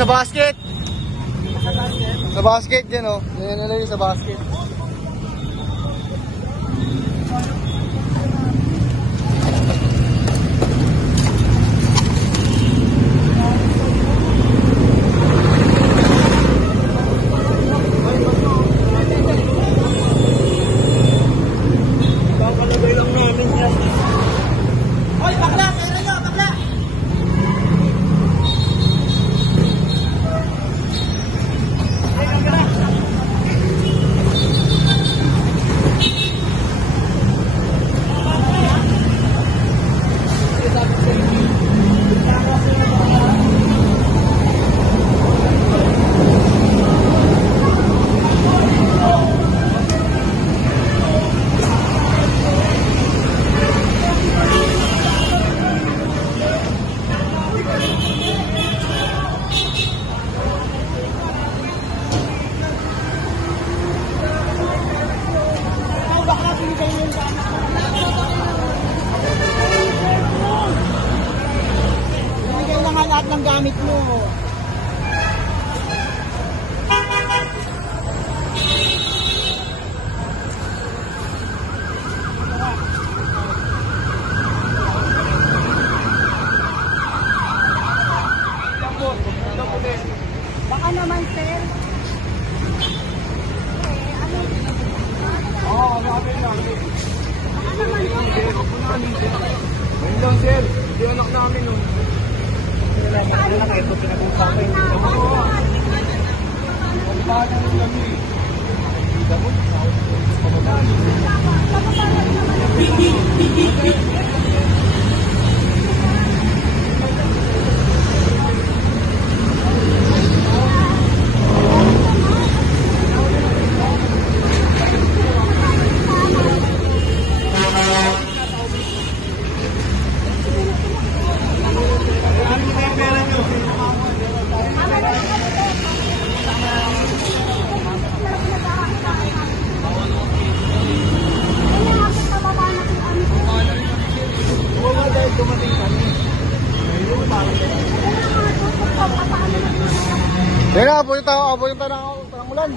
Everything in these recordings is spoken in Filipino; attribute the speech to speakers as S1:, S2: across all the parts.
S1: sa basket. Sa basket yan oh. Yan nila yung sa basket.
S2: Ayun lang, sir. Hindi anak namin, oh. Wala lang, ito pinag-usapan. Paano nung kami? Kita mo? Wala
S1: Punta tayo, punta na ako, ng ulan.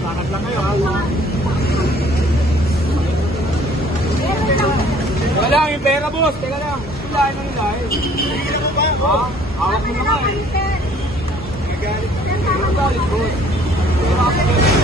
S2: Lakad lang kayo, ha? Wala lang, yung pera, boss. Teka lang. Hilahin mo hilahin. Hilahin mo ba? Ha? Hawak mo naman. Nagalit. Nagalit, boss. Oo.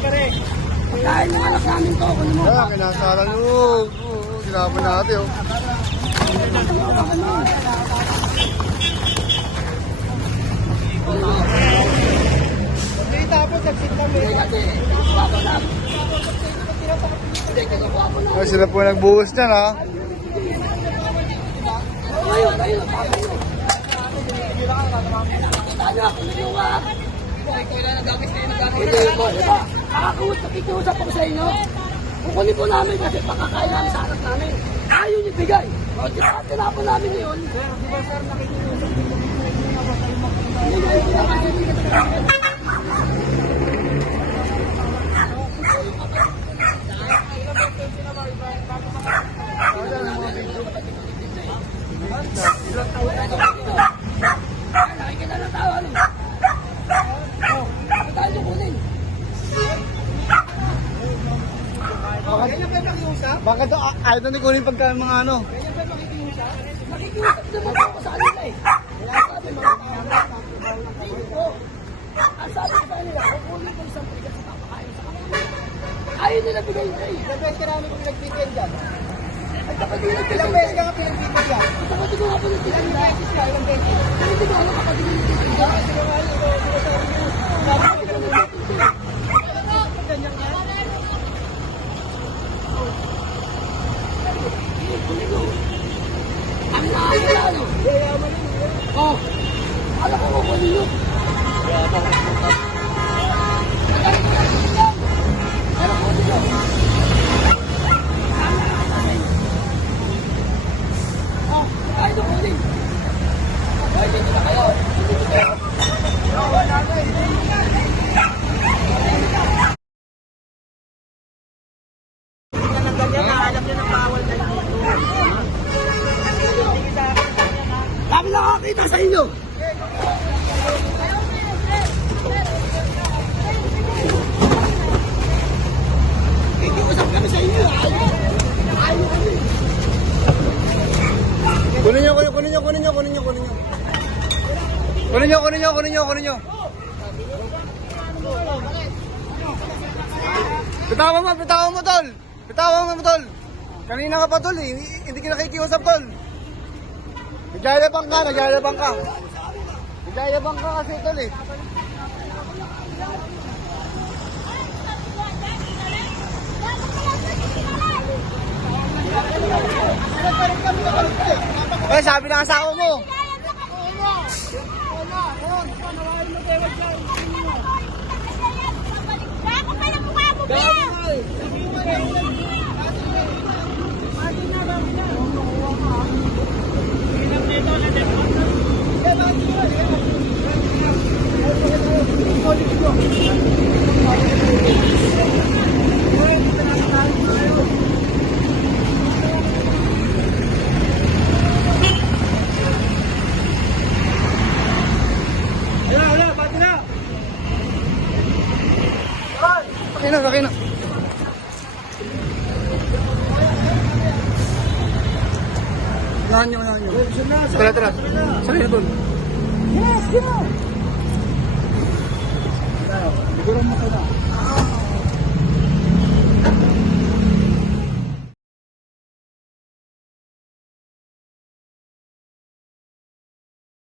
S2: Pare.
S3: Dahil ng anak namin to, kunin mo.
S1: kaya kinasara nyo. tinapon natin, oh. Hindi tapos, exit kami. Ay, sila po nagbuhos na, ha?
S2: Hindi po, di ba? Nakakausap, nakikiusap ako sa inyo. Kukunin po namin kasi pakakain namin sa anak namin. Ayaw niyo bigay. O, di ba, tinapon namin yun. Nakikita na tao, ano? O, bakit tayo kukunin?
S1: Baka to, ah, ayaw na ni kunin pagka mga ano.
S2: Nakikiusap naman ako sa kanila eh. Kaya sabi mga Hindi po. Ang ko sa kanila, kukunin ko isang bigas sa papakain kanila. Ayaw nila bigay na eh.
S1: Ilang beses ka namin pinagpipin dyan?
S2: At kapag hindi
S1: Ilang ka nga pinagpipin dyan?
S2: kapatid ko nga po nagbigay. Ilang ka? Ko alam kapatid ko nagbigay. Ang alam ko kukunin yun. Oh, kahit kukunin. Kahit hindi na kayo. Kami nakakita sa inyo. Kikiusap kami sa inyo. Ayaw. Ayaw kami.
S1: Kunin nyo, kunin, kunin nyo, kunin nyo, kunin nyo, kunin nyo. Kunin nyo, kunin nyo, kunin nyo, kunin nyo. Bitawan mo, bitawan mo, tol. Bitawan mo, tol. Kanina ka pa, tol, eh. Hindi, ka nakikiusap, tol. Nagyayabang ka, nagyayabang ka. Nagyayabang ka kasi, tol, eh. Eh, sabi ng asawa mo.
S4: Ako pa
S5: Tara, tara. Sali na
S1: doon. Yes, gino! Siguro mo ito na.